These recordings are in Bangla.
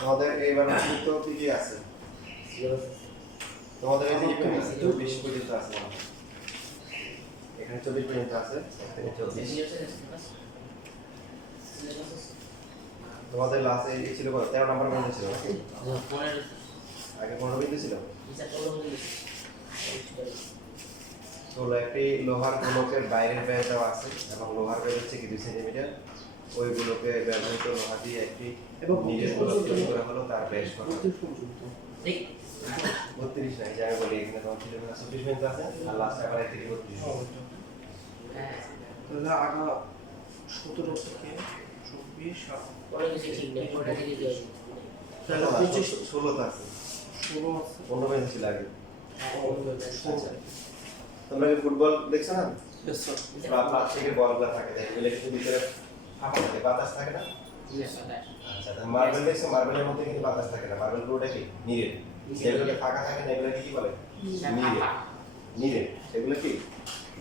তোমাদের এইবার তো কি কি আছে তোমাদের এই যে 24 পর্যন্ত আছে এখানে 24 পর্যন্ত আছে এখানে 24 তোমাদের লাস্টে এই ছিল কত 13 নাম্বার পর্যন্ত ছিল নাকি 15 আগে 15 পর্যন্ত ছিল তো একটি লোহার গোলকের বাইরের ব্যাস দেওয়া আছে এবং লোহার ব্যাস হচ্ছে কি 2 সেন্টিমিটার ওইগুলোকে ব্যবহৃত লোহা দিয়ে একটি এবং নিজের গোলক তৈরি করা হলো তার ব্যাস কত 32 নাই যাই বলি এখানে তোমার ছিল না 24 পর্যন্ত আছে আর লাস্ট আবার 32 তাহলে আগা 17 থেকে 24 আর পরে কিছু ঠিক নেই ওটা থেকে দিয়ে তাহলে 25 16 তে আছে 16 আছে 15 পর্যন্ত ছিল আগে আচ্ছা তোমরা কি ফুটবল দেখছো না यस স্যার প্লাস্টিকের বলগুলো থাকে দেখলে কিন্তু ভিতরে ফাঁকা থাকে বাতাস থাকে না আচ্ছা তাহলে মার্বেল দেখছো মার্বেলের মধ্যে কিন্তু বাতাস থাকে না মার্বেল পুরোটা কি নিরেট যেগুলোকে ফাঁকা থাকে না এগুলো কি বলে নিরেট নিরেট এগুলো কি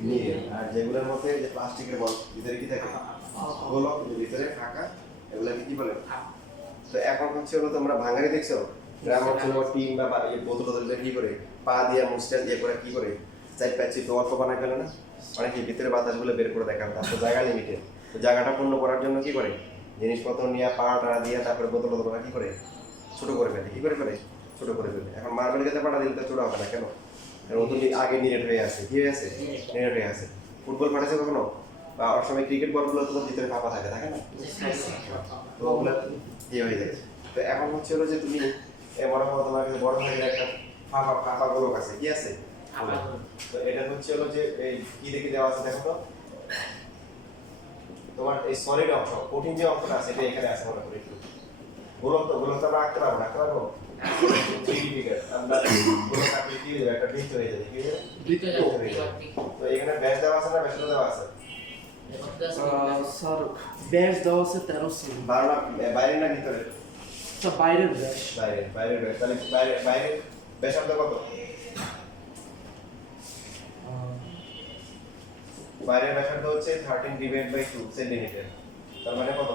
নিরেট আর যেগুলোর মধ্যে যে প্লাস্টিকের বল ভিতরে কি থাকে গোলক ভিতরে ফাঁকা এগুলো কি বলে তো এখন হচ্ছে হলো তোমরা ভাঙারি দেখছো গ্রাম অঞ্চলে টিম বা এই বোতল টোতল কি করে পা দিয়ে মুস্টাল দিয়ে করে কি করে চাই প্যাচি তো অল্প বানায় ফেলে না মানে কি ভিতরে বাতাসগুলো বের করে দেখান তারপর জায়গা লিমিটেড তো জায়গাটা পূর্ণ করার জন্য কি করে জিনিসপত্র নিয়ে পা টাড়া দিয়ে তারপরে বোতল টোতল কি করে ছোট করে ফেলে কি করে ফেলে ছোট করে ফেলে এখন মার্বেল খেতে পাটা দিলে তো ছোট হবে না কেন নতুন আগে নিরেট হয়ে আছে কি হয়ে আছে নিরেট হয়ে আছে ফুটবল ফাটাছে কখনো বা অনেক সময় ক্রিকেট বলগুলো তো ভিতরে ফাঁপা থাকে না তো ওগুলো ইয়ে হয়ে যায় তো এখন হচ্ছে হলো যে তুমি মনে করো তোমার কাছে বড় ধরনের একটা ফাঁপা ফাঁপা গোলক আছে কি আছে তো এটা হচ্ছে হলো যে এই কি দেখে দেওয়া আছে দেখো তো তোমার এই সলিড অংশ কঠিন যে অংশটা আছে এটা এখানে আছে মনে করি গোলক তো আমরা আঁকতে পারবো 3D ফিগার আমরা গোলক আঁকলে কি হয়ে যাবে একটা বৃত্ত হয়ে যাবে কি হয়ে যাবে তো এখানে ব্যাস দেওয়া আছে না ব্যাস দেওয়া আছে স্যার ব্যাস দেওয়া আছে 13 সেমি বাইরে না ভিতরে স্যার বাইরের ব্যাস বাইরের ব্যাস তাহলে বাইরে ব্যাসার্ধ কত বাইরের ব্যাসার্ধ হচ্ছে 13/2 সেন্টিমিটার তার মানে কত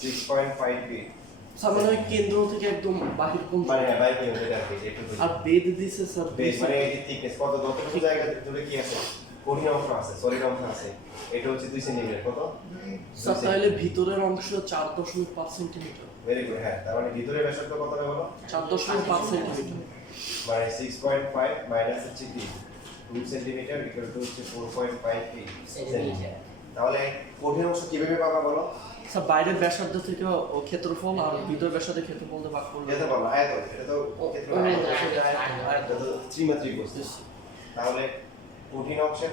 6.5 ফিট স্যার মানে ওই কেন্দ্র থেকে একদম বাহির কোণ মানে বাইরে এটা আর কি একটু আর বেদ দিছে স্যার বেস মানে এই যে থিকনেস কত কতটুকু জায়গা জুড়ে কি আছে কঠিন অংশ আছে সলিড অংশ আছে এটা হচ্ছে 2 সেন্টিমিটার কত স্যার তাহলে ভিতরের অংশ 4.5 সেন্টিমিটার ভেরি গুড হ্যাঁ তার মানে ভিতরে ব্যাসার্ধ কত হবে বলো 4.5 সেন্টিমিটার মানে 6.5 মাইনাস হচ্ছে কি 2 সেন্টিমিটার ইকুয়াল টু হচ্ছে 4.5 ফিট সেন্টিমিটার তাহলে কঠিন অংশ কিভাবে পাবা বলো স্যার বাইরের ব্যাসার্ধ থেকে ও ক্ষেত্রফল আর ভিতরের ব্যাসার্ধের ক্ষেত্রফল দিয়ে ভাগ করলে এটা বলো আয়তন এটা তো ক্ষেত্রফল এটা তো ত্রিমাত্রিক বস্তু তাহলে কঠিন অংশের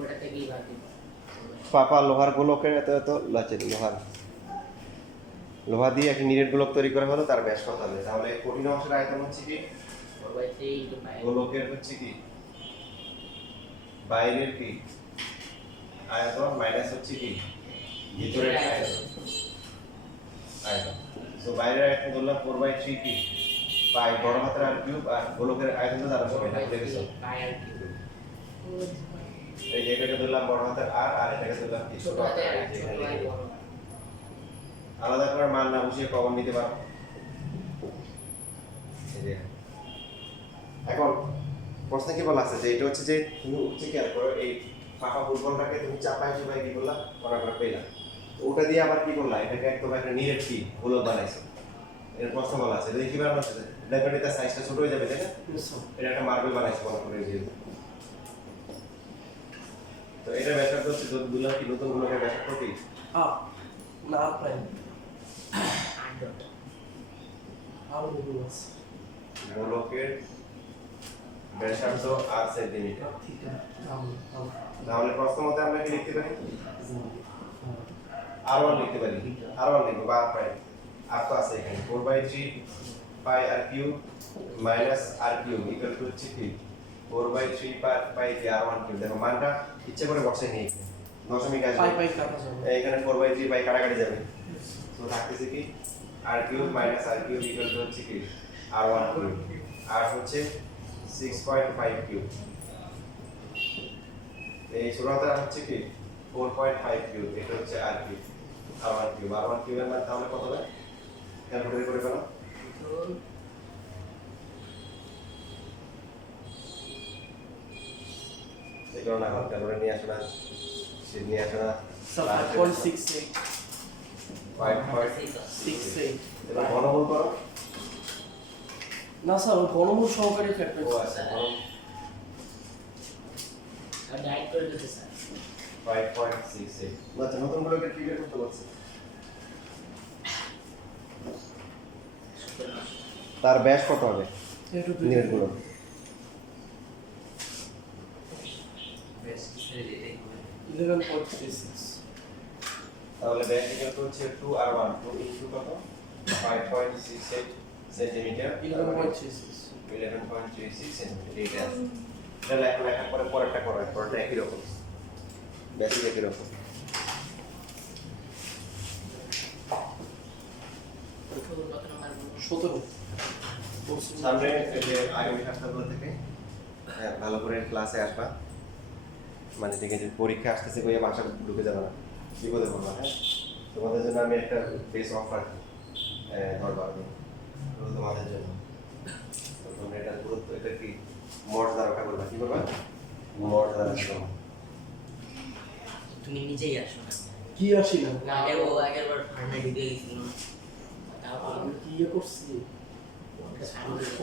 ওটা থেকেই বাকি পাপা লোহার গোলকের এত এত লোহা দিয়ে একটা নিরেট গোলক তৈরি করা হলো তার ব্যাস কত হবে তাহলে কঠিন অংশের আয়তন হচ্ছে কি গোলকের হচ্ছে কি বাইরের কি আয়তন মাইনাস হচ্ছে কি ভিতরের আয়তন সো বাইরের আয়তন ধরলাম 4/3 কি পাই বড় হাতের আর কিউব আর গোলকের আয়তন তো জানা যাবে না দেখেছো এই যে এটাকে ধরলাম বড় হাতের আর এটাকে ধরলাম কি ছোট হাতের আলাদা করে মান না বসিয়ে কমন নিতে পারো এখন প্রশ্ন কি বলা আছে যে এটা হচ্ছে যে তুমি উঠছে কি আর করো এই ফাঁকা ফুটবলটাকে তুমি চাপাই চুপাই কি করলা করা করে পেলা ওটা দিয়ে আবার কি করলা এটাকে একদম একটা নিরেট কি গোলক বানাইছো এর প্রশ্ন বলা আছে এটা কি বানানো আছে ডেফিনেটলি তার সাইজটা ছোট হয়ে যাবে তাই না এটা একটা মার্বেল বানাইছো মনে করে দিয়ে তো এটা ব্যাসার্ধ হচ্ছে দুলাম কি নতুন গোলকের ব্যাসার্ধ কি না প্রাইম আর গুলো আছে গোলকের ব্যাসার্ধ 8 সেন্টিমিটার ঠিক আছে তাহলে প্রশ্ন মতে আমরা কি লিখতে পারি r1 লিখতে পারি r1 লিখব বা প্রাইম আর তো আছে এখানে 4/3 pi r cube minus r cube equal to হচ্ছে কি 4/3 পাই r1 কিউব দেখো মানটা ইচ্ছে করে বসে নিয়ে দশমিক আসবে পাই কাটা যাবে এখানে 4/3 পাই কাটাকাটি যাবে তো থাকতেছে কি r cube minus r cube equal to হচ্ছে কি r1 কিউব আর হচ্ছে 6.5 কিউব। এই ছোটটা হচ্ছে কি 4.5 কিউব, এটা হচ্ছে আর কিউব, আর1 কিউব। আর1 কিউবের মান তাহলে কত হবে? ক্যালকুলেট করে ফেলো। এগুলো না করতে পারে, নিয়ে আসো না, সে নিয়ে আসো না। স্যার 5.68 5.68 এবার ঘনমূল করো। না স্যার ওই ঘনমূল সহকারে ফ্যাক্ট ও আচ্ছা, আর ডাইট করে দিতে স্যার 5.68। আচ্ছা, নতুন করে কি বের করতে বলছে? তার ব্যাস কত হবে? একটু নিউটন গুলো বেশ এটাই হবে 11.36 তাহলে ব্যাস ইকুয়াল টু হচ্ছে 2r1 2 ইনটু কত 5.68 সেন্টিমিটার 11.36 11.36 সেন্টিমিটার। এইটা আছে। তাহলে এখন লেখার পরে পরেরটা করো, পরেরটা একই রকম, ব্যাসই একই রকম। কত নাম্বার 17 সামনে এই যে আগামী সপ্তাহগুলো থেকে ভালো করে ক্লাসে আসবা, মানে থেকে যে পরীক্ষা আসতেছে কইয়া বাসা ঢুকে যাবে না, বিপদে পড়বা। হ্যাঁ, তোমাদের জন্য আমি একটা বেস অফার ধরবো আমি, শুধু তোমাদের জন্য। তো তোমরা এটা গুরুত্ব, এটা কি মর্যাদা রক্ষা করবা, কি করবা? মর্যাদা রক্ষা করবা। তুমি নিজেই আসো না কি আসি না আগের বার ফার্মে ঢুকে গেছিল তারপর আমি কি ইয়ে করছি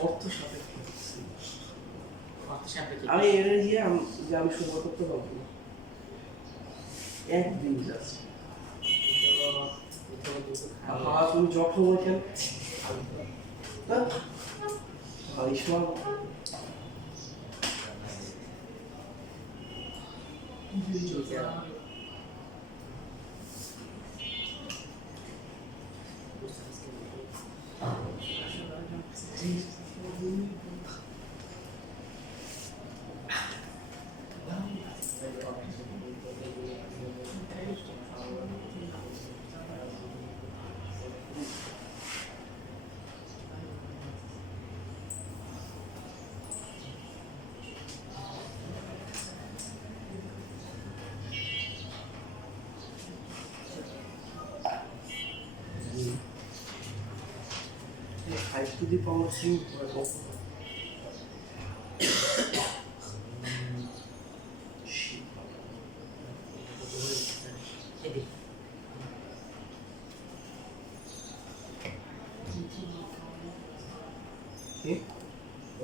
অর্থ সাপেক্ষ করছি। কত সাপেক্ষে আমি এর আমি সময় করতে পারবো না, একদিন যাচ্ছে। হ্যাঁ তুমি যখন ওইখানে আলিশমান five to the power three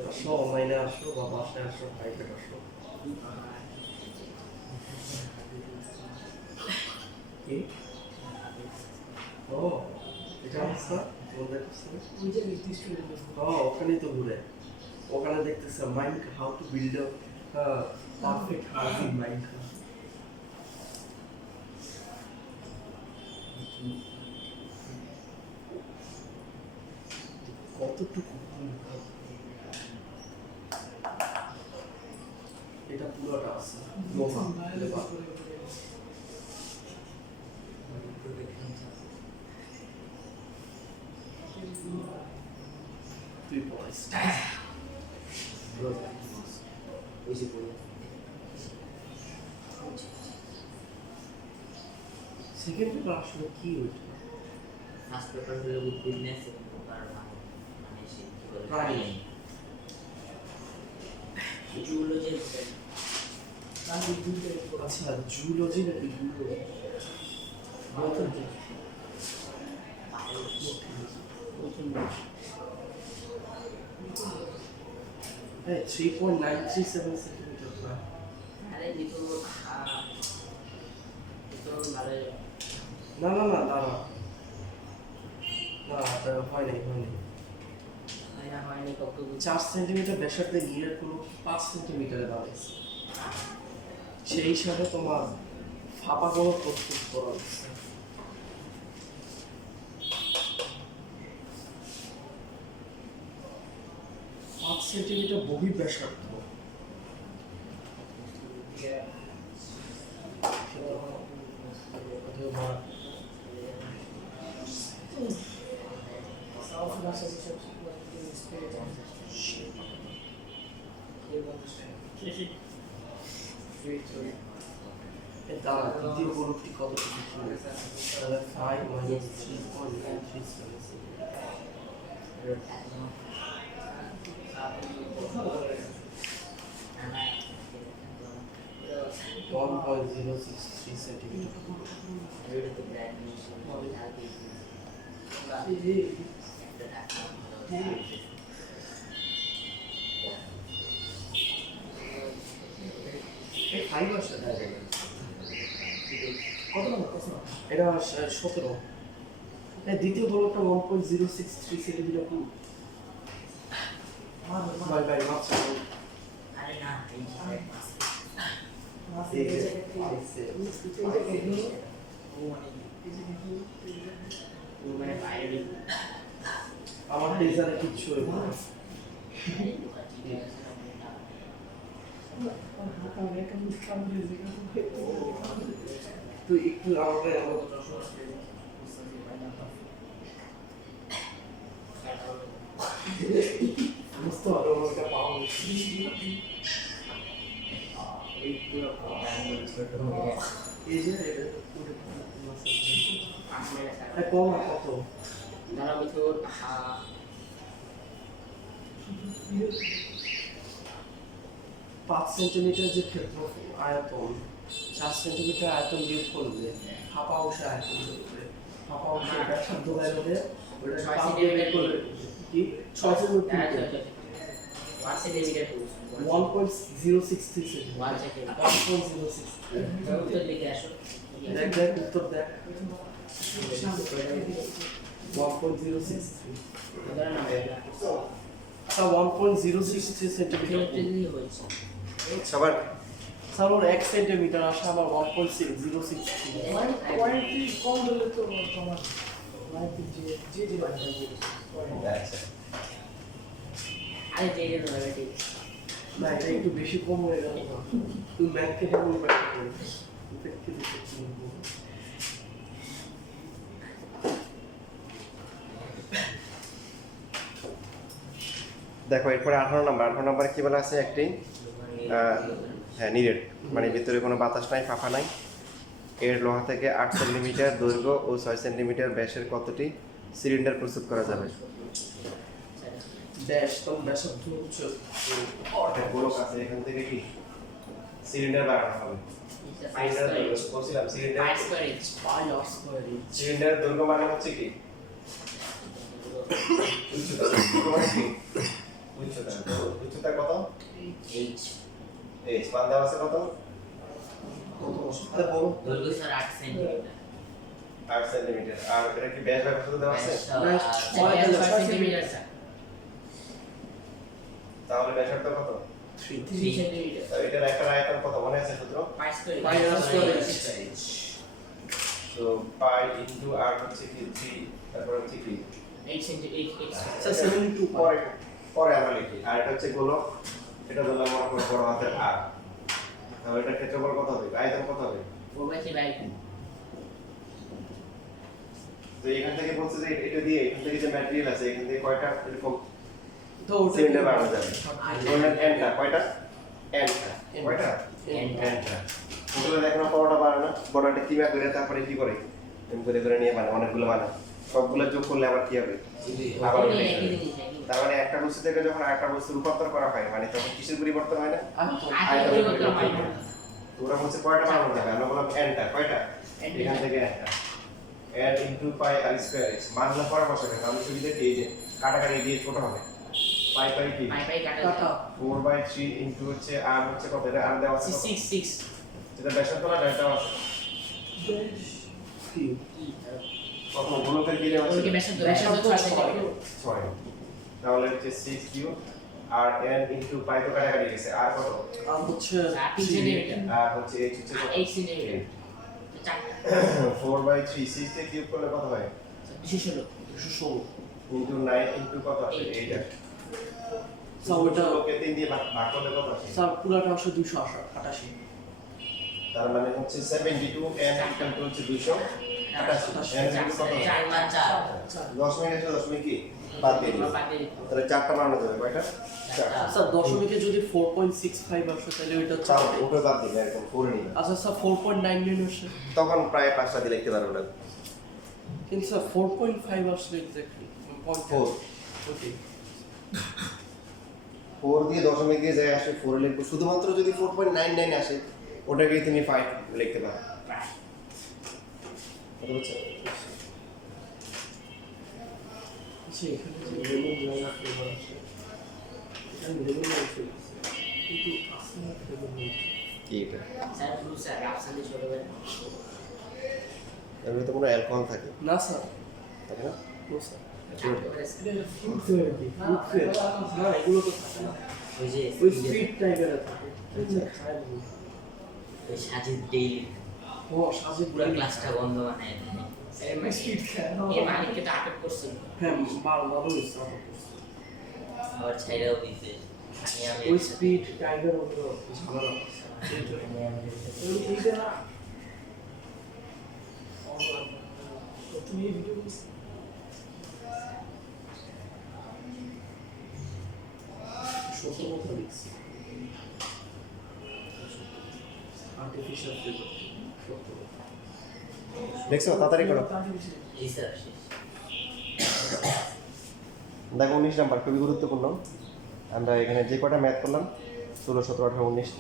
আসো অনলাইনে আসো বা বাসায় আসো, প্রাইভেট আসো। কি ও এটা অবস্থা তোমাদের ওখানেই তো ঘুরে, ওখানে দেখতেছে mind how to build a perfect house in mind. কতটুকু এটা পুরোটা আছে লোহা লেবার। তুই পড়াইস সেকেন্ড পেপার আসলে কি ওইটা? ফার্স্ট পেপার হলো উদ্ভিদনেস, সেকেন্ড পেপার মানে সে কি বলে প্রাণী। জুলজি আচ্ছা জুলজি নাকি জুলজি? হ্যাঁ 3.937 সেন্টিমিটার। আরে দিতো ভালো না না না দাঁড়া, না হয়নি হয়নি কত 4 সেন্টিমিটার ব্যাসার্ধে নিরের কোনো 5 সেন্টিমিটারে দাঁড়িয়েছে, সেই হিসাবে তোমার ফাঁপা কোনো প্রস্তুত করা হচ্ছে। 5 সেন্টিমিটার বহি ব্যাসার্ধ। এর দ্বারা দ্বিতীয় গোলকটি কতটুকু ছিল? তাহলে 5 minus 1.063 সেন্টিমিটার। এটা 17। দ্বিতীয় গোলকটা 1.063 সেন্টিমিটার। বাই বাই মাত্র আরে না এই মানে বাইরে আমার টেজারে কিচ্ছু হইব না। তুই একটু আমাকে বুঝতে পারো আমাকে পাওয়া এই যে কম কত ধরো আমি তোর 5 সেন্টিমিটার যে ক্ষেত্রফল আয়তন 4 সেন্টিমিটার আয়তন বিয়োগ করলে ফাঁপা অংশে আয়তন করবে ফাঁপা অংশে ব্যাসার্ধ বাইরে ওটা 6 5 দিয়ে বের করলে কি 6 সেন্টিমিটার 1 সেন্টিমিটার 1.063 সেন্টিমিটার 1 সেন্টিমিটার 1.063 উত্তর দিকে আসো দেখ দেখ উত্তর দেখ 1.063 ধরো না আচ্ছা 1.063 সেন্টিমিটার কিলোমিটার হয়েছে সবার স্যার ওর 1 সেন্টিমিটার আসে আমার 1.063 কোয়ালিটি কম হলে তো তোমার লাইফে যে আচ্ছা আরে দেরি হবে ঠিক না এটা একটু বেশি কম হয়ে গেল তুই ম্যাথ কেটে মনে করতে পারিস দেখতে দেখতে দেখো এরপরে 18 নম্বর কি বলা আছে একটি হ্যাঁ নিরেট মানে ভিতরে কোনো বাতাস নাই ফাঁপা নাই এর লোহা থেকে 8 সেন্টিমিটার দৈর্ঘ্য ও 6 সেন্টিমিটার ব্যাসের কতটি সিলিন্ডার প্রস্তুত করা যাবে ড্যাশ তো ব্যাসার্ধ হচ্ছে একটা গোলক আছে এখান থেকে কি সিলিন্ডার বানানো হবে বলছিলাম সিলিন্ডার পাই স্কয়ার ইঞ্চ পাই আর স্কয়ার ইঞ্চ সিলিন্ডারের দৈর্ঘ্য মানে হচ্ছে কি উচ্চতা মানে কি উচ্চতা কত এইচ এইচ মান দেওয়া আছে কত তাহলে বড় দৈর্ঘ্য স্যার 8 সেন্টিমিটার 8 সেন্টিমিটার আর এটা কি ব্যাস বা কত দেওয়া আছে ব্যাস 6 সেন্টিমিটার স্যার তাহলে ব্যাসার্ধ কত 3 সেন্টিমিটার তো এটার একটা আয়তন কত মনে আছে সূত্র পাই স্কয়ার পাই আর স্কয়ার ইঞ্চ তো পাই ইনটু আর হচ্ছে কি 3 তারপর হচ্ছে কি 8 সেন্টিমিটার আচ্ছা 72 পরে পরে আমরা লিখি আর এটা হচ্ছে গোলক এটা বললাম আমরা বড় হাতের আর তাহলে এটা ক্ষেত্রফল কত হবে আয়তন কত হবে 4/3 বাই তো এখান থেকে বলছে যে এটা দিয়ে এখান থেকে যে ম্যাটেরিয়াল আছে এখান থেকে কয়টা এরকম তো ওটা সিলিন্ডার বানানো যাবে বললেন এনটা কয়টা এনটা কয়টা এনটা ওগুলো দেখো বড়টা বানানো বড়টা কিমা করে তারপরে কি করে এমন করে করে নিয়ে বানায় অনেকগুলো বানায় সবগুলো যোগ করলে আবার কি হবে আবার একই একই। জিনিস তার মানে একটা বস্তু থেকে যখন আরেকটা বস্তু রূপান্তর করা হয় মানে তখন কিসের পরিবর্তন হয় না আয়তন পরিবর্তন হয় না তো ওরা বলছে কয়টা বানানো যাবে আমরা বললাম এনটা কয়টা এখান থেকে এনটা n ইনটু পাই আর স্কয়ার এক্স মানলা পরে বসাবে আমি সুবিধা কি এই যে কাটাকাটি দিয়ে ছোট হবে পাই পাই কি পাই পাই কাটা কাটা 4/3 ইনটু হচ্ছে আর হচ্ছে কত এটা আর দেওয়া আছে কত? 6 এটা ব্যাসার্ধ না ডেল্টা আছে কি কত গুণকের কি দেওয়া আছে ওকে ব্যাসার্ধ 6 সেন্টিমিটার 6 তাহলে হচ্ছে 6 কিউ আর n ইনটু পাই তো কাটাকাটি গেছে আর কত আর হচ্ছে 3 সেন্টিমিটার আর হচ্ছে h হচ্ছে কত 8 সেন্টিমিটার চারটা 4/3 6 কে কিউব করলে কত হয় বিশেষ হলো 216 ইনটু 9 ইনটু কত আসে 8 স্যার ওটা লোকে 3 দিয়ে ভাগ করলে কত আসে স্যার পুরাটা আসে 288 তার মানে হচ্ছে 72 n ইকুয়াল টু হচ্ছে 200 এখানে কিন্তু কত হবে? 4 বার 4 দশমিক আছে, দশমিক কি বাদ দিয়ে দিবো। তাহলে 4টা বানানো যাবে কয়টা? 4টা। স্যার দশমিকে যদি 4.65 আসে তাহলে ওইটা তাও 4। উপরে বাদ দিবে একদম করে নিবে। আচ্ছা স্যার 4.99 আসে, তখন প্রায় 5টা দিয়ে লিখতে পারবে না। কিন্তু স্যার 4.5 আসলে এক্স্যাক্টলি 4 ওকে। 4 দিয়ে দশমিক দিয়ে যায় আসে 4 লিখবো। শুধুমাত্র যদি 4.99 আসে ওটাকে তুমি 5 লিখতে পারো। বুঝতে পারছো? আচ্ছা এখানে যে লেমন লাইন ফ্লেভার আছে, এখানে লেমন লাইন ফ্লেভার আছে, কিন্তু আসলে না ফ্লেভার নেই। কি এটা? স্যার ব্লু স্যার আপসালি ছোট ভাই এর ভিতরে কোনো অ্যালকোহল থাকে না স্যার, তাই না? নো স্যার, এটা ফ্রুট ফ্লেভার কি ফ্রুট ফ্লেভার না, এগুলো তো থাকে না, ওই যে ওই সুইট টাইপের থাকে। ওই সাজিদ ডেইলি ও সাজে পুরো ক্লাসটা বন্ধ মানে বিস্কিট খায় এই মালিককে তো আটক করছিল হ্যাঁ ভালো হয়েছে আমার কাছে। আবার ছাইরাও দিতে আমি ওই স্পিড টাইগার ওগুলো ঝামেলা এইটা না তুমি এই ভিডিও সত্য কথা লিখছি, আর্টিফিশিয়াল ফ্লেভার সত্য কথা। দেখছো তাড়াতাড়ি করো। জি স্যার শেষ দেখো 19 নাম্বার খুবই গুরুত্বপূর্ণ। আমরা এখানে যে কটা ম্যাথ করলাম 16, 17, 18, 19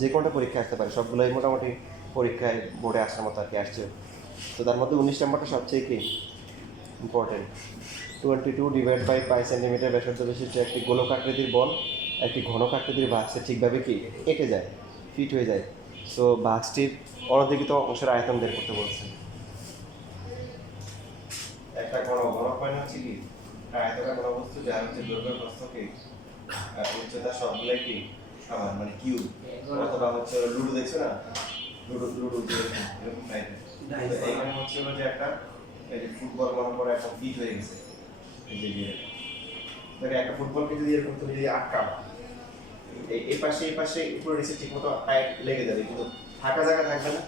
যে কোনটা পরীক্ষা আসতে পারে সবগুলোই মোটামুটি পরীক্ষায় বোর্ডে আসার মতো আর কি আসছে। তো তার মধ্যে 19 নাম্বারটা সবচেয়ে কি important. 22 divide by pi centimetre ব্যাসার্ধ বিশিষ্ট একটি গোলকাকৃতির বল একটি ঘনকাকৃতির বাক্সে ঠিকভাবে কি কেটে যায়, ফিট হয়ে যায়। সো বাক্সটির অনধিকৃত অংশের আয়তন বের করতে বলছে। একটা ঘনক মানে হচ্ছে কি আয়তকার কোনো বস্তু যার হচ্ছে দৈর্ঘ্য প্রস্থ কি উচ্চতা সবগুলাই কি সমান, মানে কিউব অথবা হচ্ছে লুডো দেখছো না, লুডো এরকম টাইপের। এইখানে হচ্ছে হলো যে একটা এই যে ফুটবল মনে করে এখন ফিট হয়ে গেছে। এই যে দেখো একটা ফুটবলকে যদি এরকম তুমি যদি আটকাও এই পাশে উপরে নিচে ঠিক মতো টাইট লেগে যাবে, কিন্তু ফাঁকা জায়গা থাকবে না,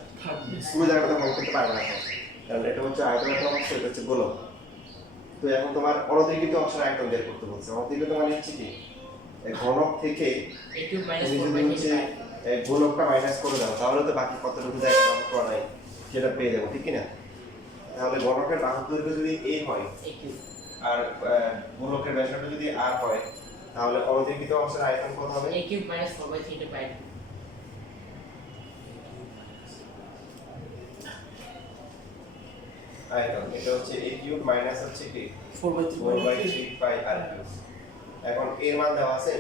পুরো জায়গাটা ভাঙ করতে পারবে না, কারণ এটা হচ্ছে আয়তনের অংশ, এটা হচ্ছে গোলক। তো এখন তোমার অনধিকৃত অংশের আয়তন বের করতে বলছে। অনধিকৃত মানে হচ্ছে কি ঘনক থেকে একটু মাইনাস তুমি যদি হচ্ছে গোলকটা মাইনাস করে দাও তাহলে তো বাকি কতটুকু জায়গা ব্যবহার করা নাই সেটা পেয়ে যাবো, ঠিক কিনা? তাহলে ঘনকের বাহুর দৈর্ঘ্য যদি a হয় একটু আর গোলকের ব্যাসার্ধ যদি r হয় তাহলে অনধিকৃত অংশের আয়তন কত হবে? a কিউব মাইনাস 4/3 পাই আয়তন এটা হচ্ছে a কিউব মাইনাস হচ্ছে কি 4/3 4/3 পাই r কিউব। এখন এর মান দেওয়া আছে,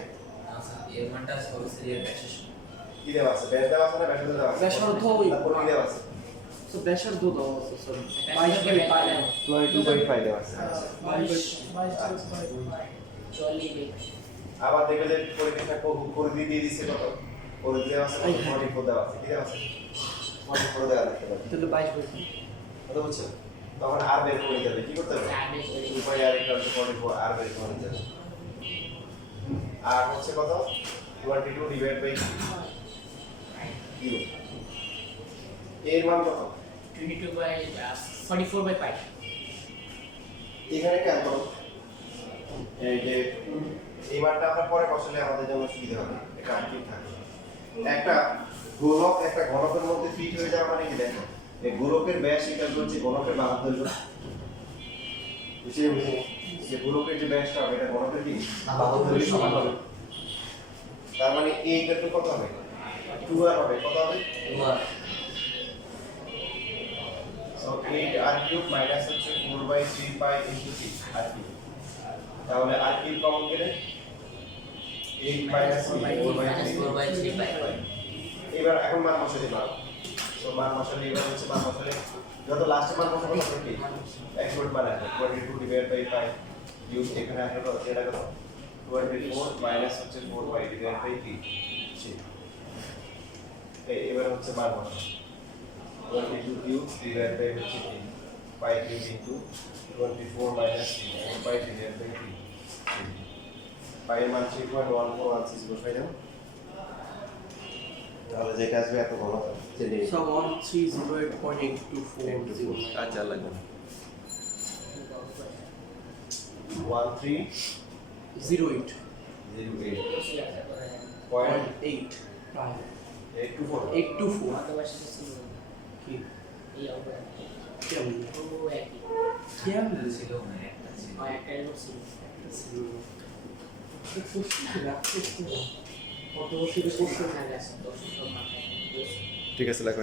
এর মানটা সবচেয়ে এর ব্যাসের কি দেওয়া আছে? ব্যাস দেওয়া আছে না ব্যাসার্ধ দেওয়া আছে? ব্যাসার্ধ তারপর কি দেওয়া আছে? তো ব্যাসার্ধ দাও আছে স্যার 22/5 দেওয়া আছে। 40 আবার দেখবে যে পরিবেশটা পরিধি দিয়ে দিচ্ছে কত? পরিধি দেওয়া আছে 44 দেওয়া আছে, কি দেওয়া আছে? 44 দেওয়া দেখতে পাচ্ছি। তাহলে 22/3 কত বুঝছো? তখন আর বের করে যাবে, কি করতে হবে? উপায় আর একটা হচ্ছে 44 আর বের করে নিতে হবে। আর হচ্ছে কত? 22 ডিভাইড বাই কিউ। এর মান কত? 22/44/5 এখানে কেন করো? এই যে এই মানটা আমরা পরে বসালে আমাদের জন্য সুবিধা হবে, এটা আর কি থাকে। একটা গোলক একটা ঘনকের মধ্যে ফিট হয়ে যাওয়া মানে কি দেখো, এই গোলকের ব্যাস ইকুয়াল করছে ঘনকের বাহুর দৈর্ঘ্য। বুঝতে পেরেছি? যে গোলকের যে ব্যাসটা হবে এটা ঘনকের কি বাহুর দৈর্ঘ্য সমান হবে। তার মানে a ইকুয়াল টু কত হবে? 2r হবে। কত হবে? 2r so 8r cube minus হচ্ছে 4/3 পাই ইনটু 6 r কিউব। তাহলে r কিউব কমন গেলে 8 মাইনাস 4/3 পাই এবার এখন মান বসাতে পারো। তো মান বসালে এবার হচ্ছে মান বসালে যত লাস্টে মান বসাবো তত কি এক্সপোর্ট মান আসবে 22 ডিভাইড বাই 5 ইউজ এখানে আসলে কত? এটা কত? 24 মাইনাস হচ্ছে 4 ডিভাইড বাই 3 এবার হচ্ছে মান বসাবো 22 কিউব ডিভাইড বাই হচ্ছে 3 5 cube into 24 minus 4 divide by 3 pi এর মান 3.1416 বসাই দাও। তাহলে যেটা আসবে এত ঘন চেঞ্জ So 1308.824. আচ্ছা লাগবে 08. 1308.824 প্রায় 824 কি কেমন কেমন ছিল মানে একটা ছিল কত বছরের কোর্স ঠিক আছে লাগবে